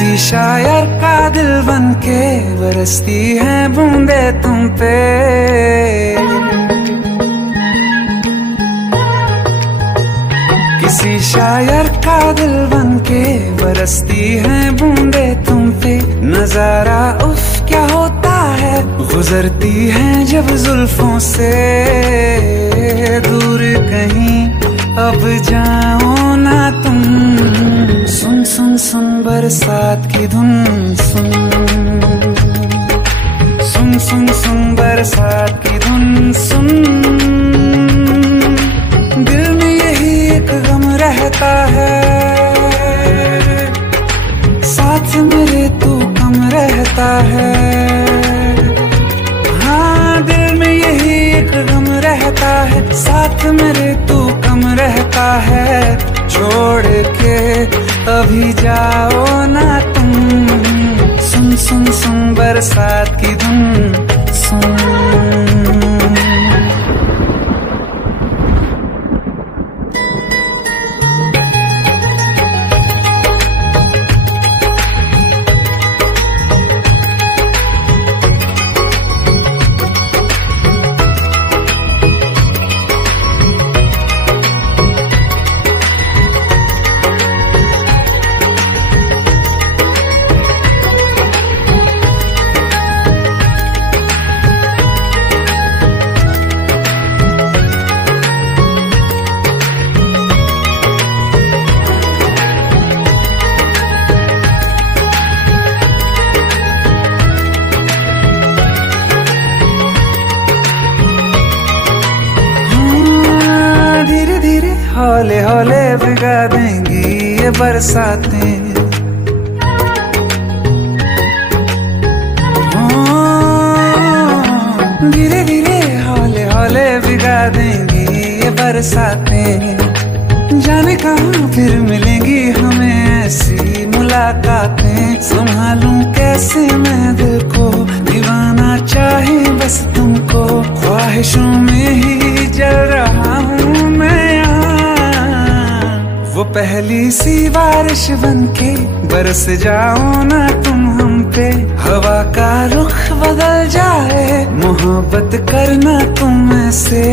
किसी शायर का दिल बनके बरसती है बूंदे तुम पे। किसी शायर का दिल बनके बरसती है बूंदे तुम पे। नजारा उफ क्या होता है, गुजरती है जब जुल्फों से। दूर कहीं अब जाओ ना तुम, सुन सुन सुन बरसात की धुन सुन। सुन सुन सुन बरसात की धुन सुन। दिल में यही एक गम रहता है, साथ मेरे तू कम रहता है। हाँ दिल में यही एक गम रहता है, साथ मेरे तू कम रहता है। छोड़ के अभी जाओ ना तुम, सुन सुन सुन बरसात की धुन सुन। हौले हौले भिगा देंगी ये बरसातें। धीरे धीरे हौले हौले भिगा देंगी ये बरसातें। जाने कहाँ फिर मिलेंगी हमें ऐसी मुलाकातें। संभालूं कैसे मैं दिल को, दीवाना चाहे बस तुमको। ख्वाहिशों में ही जल रहा हूँ मैं। वो पहली सी बारिश बनके बरस जाओ ना तुम हम पे। हवा का रुख बदल जाए, मोहब्बत करना तुम से।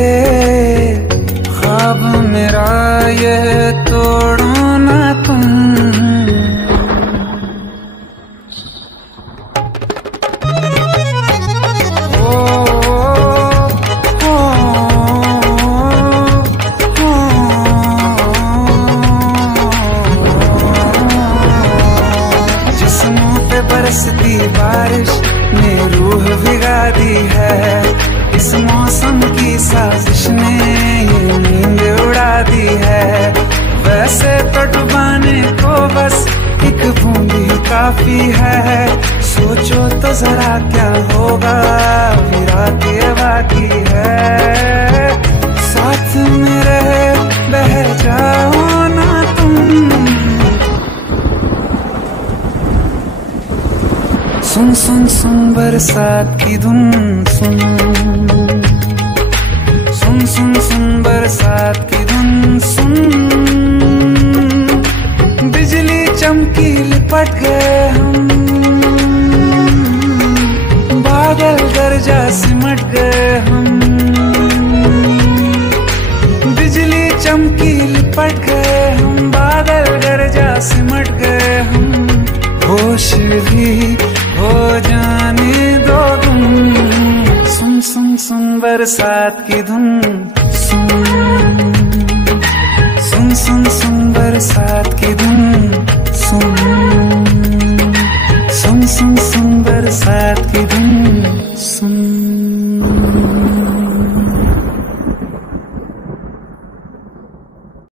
ख्वाब मेरा ये तोड़ो ना तुम। बरसती बारिश ने रूह भिगा दी है। इस मौसम की साजिश ने ये नींद उड़ा दी है। वैसे तो डुबाने को बस एक बूंद ही काफी है। सोचो तो जरा क्या होगा, अभी रात ये बाकी है। साथ मेरे बह जाओ ना तुम, सुन सुन सुन बरसात की धुन सुन। सुन सुन सुन बरसात की धुन सुन। बिजली चमकी लिपट गए हम, बादल गरजा सिमट गए हम। बिजली चमकी लिपट गए हम, बादल गरजा सिमट गए हम। होश भी हो जाने दो तुम, सुन सुन सुन बरसात की धुन।